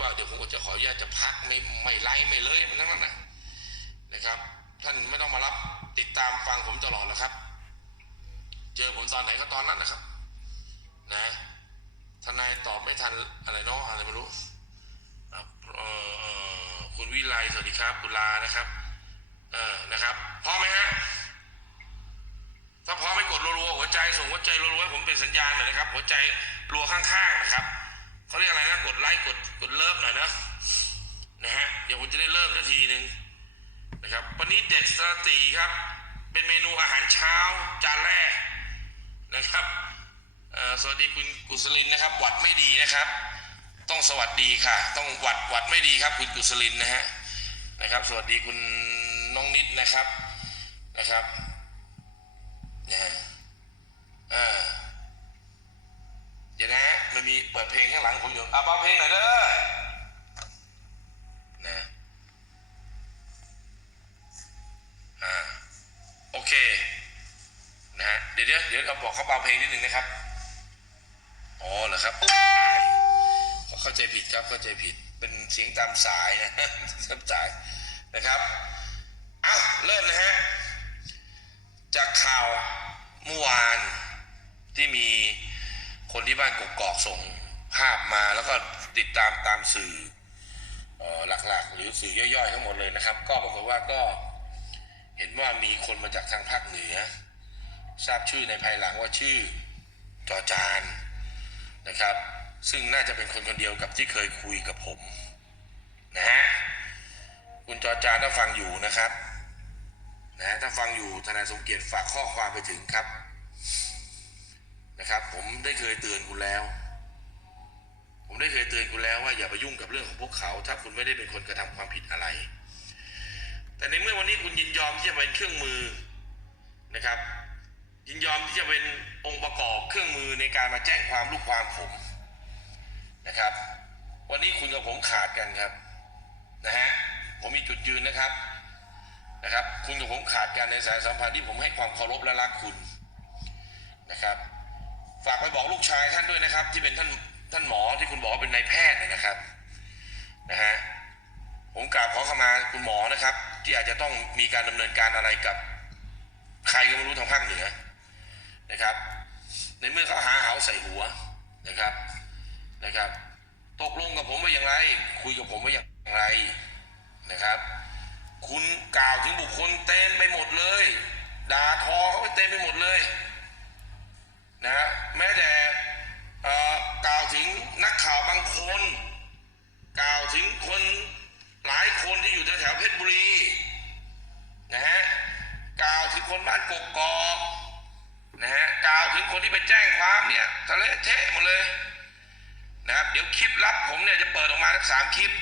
ว่าเดี๋ยวผมก็จะขออนุญาตจะพักไม่ไม่ไล่ไม่เลยมันทั้งนั้นนะนะครับ ท่านไม่ต้องมารับติดตามฟังผมตลอดนะครับ เจอผมตอนไหนก็ตอนนั้นนะครับ นะทนายตอบไม่ทันอะไรเนาะอะไรไม่รู้คุณวิไลสวัสดีครับคุณลานะครับ เออนะครับพร้อมไหมฮะถ้าพร้อมไม่กดรัวๆหัวใจส่งหัวใจรัวๆให้ผมเป็นสัญญาณหน่อยนะครับ หัวใจรัวข้างๆนะครับ เขาเรียกอะไรนะกดไลค์กดกดเลิฟหน่อยนะนะฮะเดี๋ยวผมจะได้เริ่มสักทีหนึ่งนะครับวันนี้เด็ดสตรีครับ เป็นเมนูอาหารเช้าจานแรกนะครับสวัสดีคุณกุศลินนะครับ หวัดไม่ดีนะครับ ต้องสวัสดีค่ะ ต้องหวัดหวัดไม่ดีครับ คุณกุศลินนะฮะนะครับ สวัสดีคุณน้องนิดนะครับนะครับ นะฮะอ่าเดี๋ยวนะฮะมันมีเปิดเพลงข้างหลังผมอยู่อะเบาเพลงหน่อยเด้อนะอ่าโอเคนะฮะเดี๋ยวเดี๋ยวเดี๋ยวเราบอกเขาเบาเพลงนิดหนึ่งนะครับอ๋อเหรอครับเขาเข้าใจผิดครับเข้าใจผิดเป็นเสียงตามสายนะตามสายนะครับอ้าเริ่มนะฮะจากข่าวเมื่อวานที่มีคนที่บ้านกกอกส่ง ภาพมาแล้วก็ติดตามตามสื่ออหลักๆ หรือสื่อย่อยๆทั้งหมดเลยนะครับ ก็ปรากฏว่าก็เห็นว่ามีคนมาจากทางภาคเหนือ ทราบชื่อในภายหลังว่าชื่อจอจานนะครับ ซึ่งน่าจะเป็นคนคนเดียวกับที่เคยคุยกับผมนะฮะคุณจอจานถ้าฟังอยู่นะครับนะถ้าฟังอยู่ทนายสมเกียรติฝากข้อความไปถึงครับนะครับ ผมได้เคยเตือนคุณแล้ว ผมได้เคยเตือนคุณแล้วว่าอย่าไปยุ่งกับเรื่องของพวกเขา ถ้าคุณไม่ได้เป็นคนกระทำความผิดอะไร แต่ในเมื่อวันนี้คุณยินยอมที่จะเป็นเครื่องมือนะครับ ยินยอมที่จะเป็นองค์ประกอบเครื่องมือในการมาแจ้งความลูกความผมนะครับ วันนี้คุณกับผมขาดกันครับนะฮะผมมีจุดยืนนะครับนะครับ คุณกับผมขาดกันในสายสัมพันธ์ที่ผมให้ความเคารพและรักคุณนะครับ ฝากไปบอกลูกชายท่านด้วยนะครับ ที่เป็นท่าน ท่านหมอที่คุณบอกว่าเป็นนายแพทย์เนยนะครับนะฮะผมกราบขอขมาคุณหมอนะครับ ที่อาจจะต้องมีการดำเนินการอะไรกับ ใครก็ไม่รู้ทางภาคเหนือนะครับ ในเมื่อเขาหาเหาใส่หัวนะครับนะครับ ตกลงกับผมว่าอย่างไร คุยกับผมว่าอย่างไรนะครับ คุณกล่าวถึงบุคคลเต็มไปหมดเลยด่าทอเขาไปเต็มไปหมดเลยนะฮะแม้แต่ กล่าวถึงนักข่าวบางคน กล่าวถึงคนหลายคนที่อยู่แถวเพชรบุรีนะฮะกล่าวถึงคนบ้านกกอกนะฮะกล่าวถึงคนที่ไปแจ้งความเนี่ยทะเลเทะหมดเลยนะครับเดี๋ยวคลิปลับผมเนี่ยจะเปิดออกมาสักสามคลิป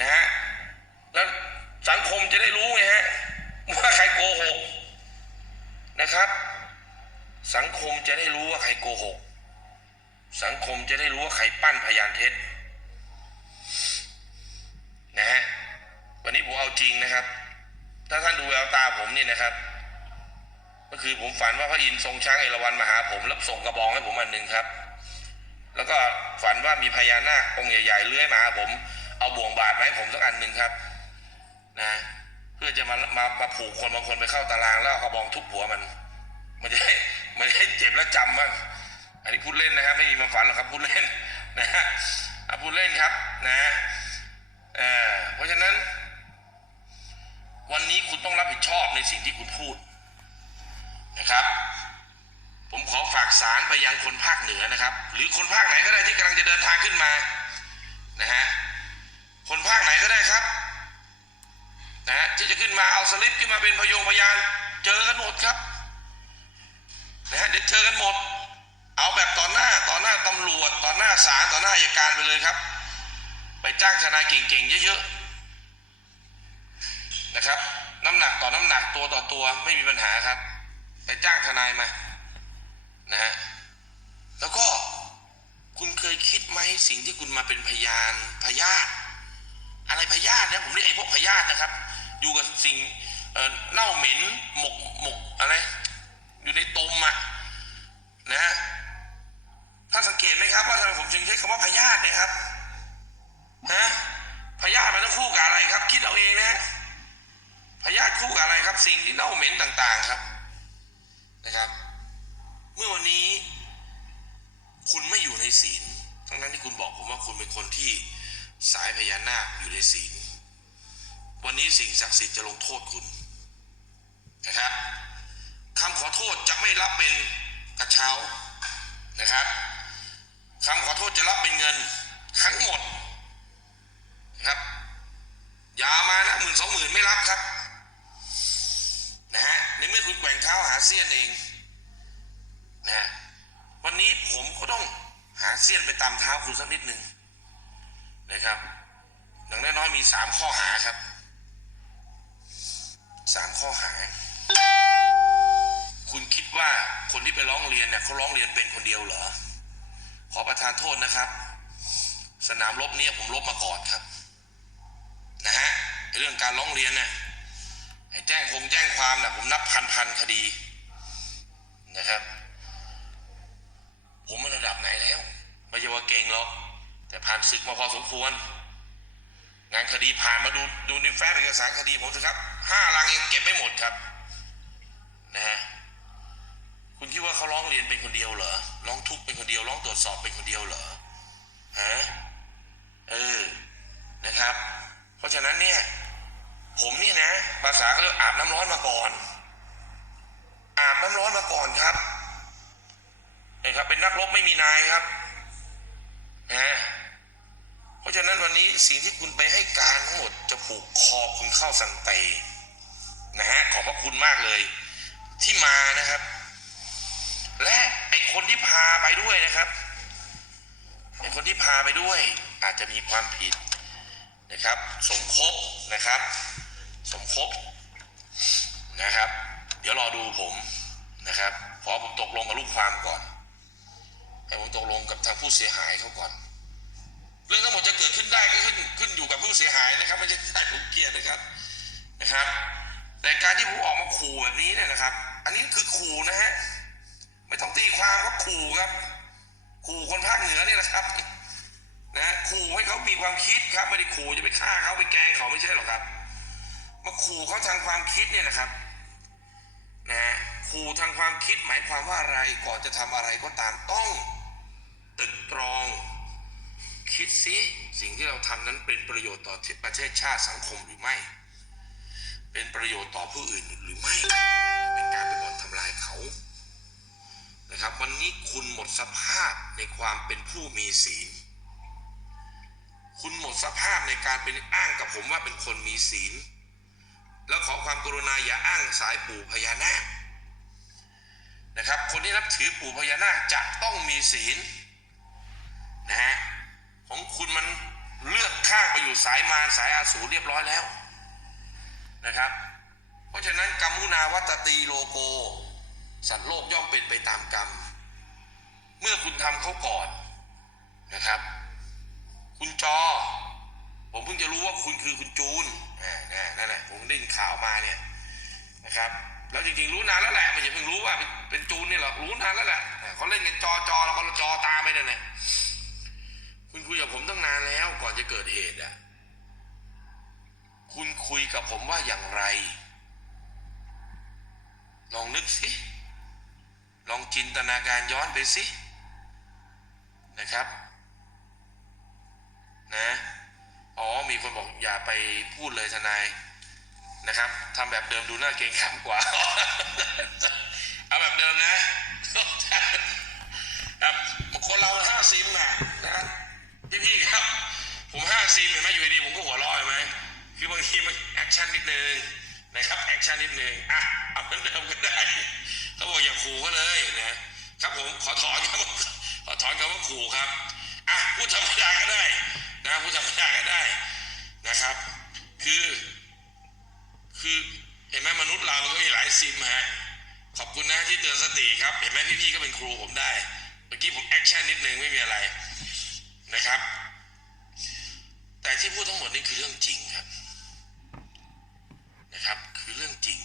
นะฮะแล้วสังคมจะได้รู้ไงฮะว่าใครโกหกนะครับ สังคมจะได้รู้ว่าใครโกหก สังคมจะได้รู้ว่าใครปั้นพยานเท็จนะฮะวันนี้ผมเอาจริงนะครับ ถ้าท่านดูแววตาผมนี่นะครับ ก็คือผมฝันว่าพระอินทร์ทรงช้างเอราวัณมาหาผมแล้วส่งกระบองให้ผมอันหนึ่งครับ แล้วก็ฝันว่ามีพญานาคองค์ใหญ่ๆเลื้อยมาหาผม เอาบ่วงบาดมาให้ผมสักอันหนึ่งครับนะเพื่อจะมามามาผูกคนบางคนไปเข้าตารางแล้วกระบองทุบหัวมัน มันจะได้มันจะได้เจ็บแล้วจำบ้าง อันนี้พูดเล่นนะครับ ไม่มีมาฝันหรอกครับพูดเล่นนะฮะพูดเล่นครับนะเออเพราะฉะนั้น วันนี้คุณต้องรับผิดชอบในสิ่งที่คุณพูดนะครับ ผมขอฝากสารไปยังคนภาคเหนือนะครับ หรือคนภาคไหนก็ได้ที่กำลังจะเดินทางขึ้นมานะฮะคนภาคไหนก็ได้ครับนะฮะที่จะขึ้นมาเอาสลิปขึ้นมาเป็นพยงพยาน เจอกันหมดครับนะฮะเดี๋ยวเจอกันหมด เอาแบบต่อหน้าต่อหน้าตำรวจต่อหน้าศาลต่อหน้าอัยการไปเลยครับ ไปจ้างทนายเก่งๆเยอะๆนะครับ น้ำหนักต่อน้ำหนักตัวต่อตัวไม่มีปัญหาครับ ไปจ้างทนายมานะฮะแล้วก็คุณเคยคิดไหมสิ่งที่คุณมาเป็นพยานพยาธิอะไรพยาธินะผมเรียกไอ้พวกพยาธินะครับ อยู่กับสิ่งเอ่อเน่าเหม็นหมกหมกอะไร อยู่ในตมอะนะฮะ ท่านสังเกตไหมครับว่าทำไมผมจึงใช้คำว่าพยาธินะครับฮะพยาธิมันต้องคู่กับอะไรครับ คิดเอาเองนะะพยาธิคู่กับอะไรครับ สิ่งที่เน่าเหม็นต่าง ๆครับนะครับ เมื่อวันนี้ คุณไม่อยู่ในศีล ทั้งนั้นที่คุณบอกผมว่าคุณเป็นคนที่สายพญานาคอยู่ในศีล วันนี้สิ่งศักดิ์สิทธิ์จะลงโทษคุณนะครับคำขอโทษจะไม่รับเป็นกระเช้านะครับ คำขอโทษจะรับเป็นเงินทั้งหมดนะครับ อย่ามานะหมื่นสองหมื่นไม่รับครับนะฮะในเมื่อคุณแกว่งเท้าหาเสี้ยนเองนะฮะวันนี้ผมก็ต้องหาเสี้ยนไปตามเท้าคุณสักนิดหนึ่งนะครับอย่างน้อยๆมีสามข้อหาครับสามข้อหา คุณคิดว่าคนที่ไปร้องเรียนเนี่ยเขาร้องเรียนเป็นคนเดียวเหรอ ขอประทานโทษนะครับ สนามรบเนี่ยผมรบมาก่อนครับ นะฮะเรื่องการร้องเรียนเนี่ยไอ้แจ้งคงแจ้งความนะผมนับพันพันคดีนะครับ ผมมันระดับไหนแล้วไม่ใช่ว่าเก่งหรอกแต่ผ่านศึกมาพอสมควร งานคดีผ่านมาดูดูในแฟ้มเอกสารคดีผมสิครับห้าลังยังเก็บไม่หมดครับ นะฮะ เรียนเป็นคนเดียวเหรอ ร้องทุกข์เป็นคนเดียว ร้องตรวจสอบเป็นคนเดียวเหรอ ฮะ เออ นะครับ เพราะฉะนั้นเนี่ย ผมนี่นะ ภาษาเขาเรียกอาบน้ำร้อนมาก่อน อาบน้ำร้อนมาก่อนครับนะครับ เป็นนักรบไม่มีนายครับ นะ เพราะฉะนั้นวันนี้สิ่งที่คุณไปให้การทั้งหมดจะผูกคอคุณเข้าสังเตนะฮะ ขอบพระคุณมากเลย ที่มานะครับ และไอคนที่พาไปด้วยนะครับไอคนที่พาไปด้วย อาจจะมีความผิดนะครับ สมคบนะครับ สมคบนะครับ เดี๋ยวรอดูผมนะครับขอผมตกลงกับลูกความก่อนให้ผมตกลงกับทางผู้เสียหายเขาก่อน เรื่องทั้งหมดจะเกิดขึ้นได้ก็ขึ้นขึ้นอยู่กับผู้เสียหายนะครับ ไม่ใช่ใช่ผมเกียดนะครับนะครับแต่การที่ผมออกมาขู่แบบนี้เนี่ยนะครับ อันนี้คือขู่นะฮะ ไม่ต้องตีความว่าขู่ครับขู่คนภาคเหนือเนี่ยนะครับนะขู่ให้เขามีความคิดครับไม่ได้ขู่จะไปฆ่าเขาไปแกล้งเขาไม่ใช่หรอกครับ มาขู่เขาทางความคิดเนี่ยนะครับนะขู่ทางความคิดหมายความว่าอะไรก่อนจะทำอะไรก็ตามต้องตึกตรอง คิดซิสิ่งที่เราทำนั้นเป็นประโยชน์ต่อประเทศชาติสังคมหรือไม่ เป็นประโยชน์ต่อผู้อื่นหรือไม่ นะครับ วันนี้คุณหมดสภาพในความเป็นผู้มีศีล คุณหมดสภาพในการเป็นอ้างกับผมว่าเป็นคนมีศีล แล้วขอความกรุณาอย่าอ้างสายปู่พญานาคนะครับ คนที่นับถือปู่พญานาคจะต้องมีศีลนะฮะของคุณมันเลือกข้างไปอยู่สายมารสายอาสูรเรียบร้อยแล้วนะครับ เพราะฉะนั้นกรรมุนาวัตตีโลโก สัตว์โลกย่อมเป็นไปตามกรรม เมื่อคุณทำเขาก่อนนะครับ คุณจอ ผมเพิ่งจะรู้ว่าคุณคือคุณจูนนั่นแหละผมได้ยินข่าวมาเนี่ยนะครับแล้วจริงๆรู้นานแล้วแหละไม่ใช่เพิ่งรู้ว่าเป็นจูนเนี่ยหรอกรู้นานแล้วแหละเขาเล่นกันจอจอแล้วก็จอตามไปนั่นแหละคุณคุยกับผมตั้งนานแล้วก่อนจะเกิดเหตุอะคุณคุยกับผมว่าอย่างไร ลองนึกสิ ลองจินตนาการย้อนไปสินะครับนะอ๋อมีคนบอกอย่าไปพูดเลยทนายนะครับทำแบบเดิมดูน่าเกรงขามกว่าเอาแบบเดิมนะครับคนเราห้าซิมอะนะพี่พี่ๆครับ ผมห้าซิมเห็นไหมอยู่ดีๆผมก็หัวราะเห็นไหมคือบางทีมันแอคชั่นนิดนึงนะครับแอคชั่นนิดนึงอะเอาเหมือนเดิมก็ได้ เขาบอกอย่าขู่ก็เลยนะครับผมขอถอนครับขอถอนคำว่าขู่ครับอะพูดธรรมดาก็ได้นะพูดธรรมดาก็ได้นะครับ คือ คือเห็นไหมมนุษย์เรามันก็มีหลายซิมฮะขอบคุณนะที่เตือนสติครับ เห็นไหมพี่ๆก็เป็นครูผมได้เมื่อกี้ผมแอคชั่นนิดนึงไม่มีอะไรนะครับ แต่ที่พูดทั้งหมดนี่คือเรื่องจริงครับนะครับ คือเรื่องจริง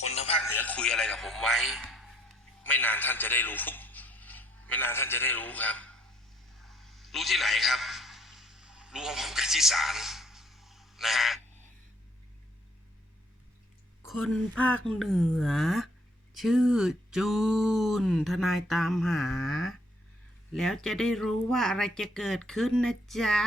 คนทางภาคเหนือคุยอะไรกับผมไว้ ไม่นานท่านจะได้รู้ ไม่นานท่านจะได้รู้ครับ รู้ที่ไหนครับ รู้พร้อมกันที่ศาลนะฮะคนภาคเหนือ ชื่อจูน ทนายตามหา แล้วจะได้รู้ว่าอะไรจะเกิดขึ้นนะจ๊ะ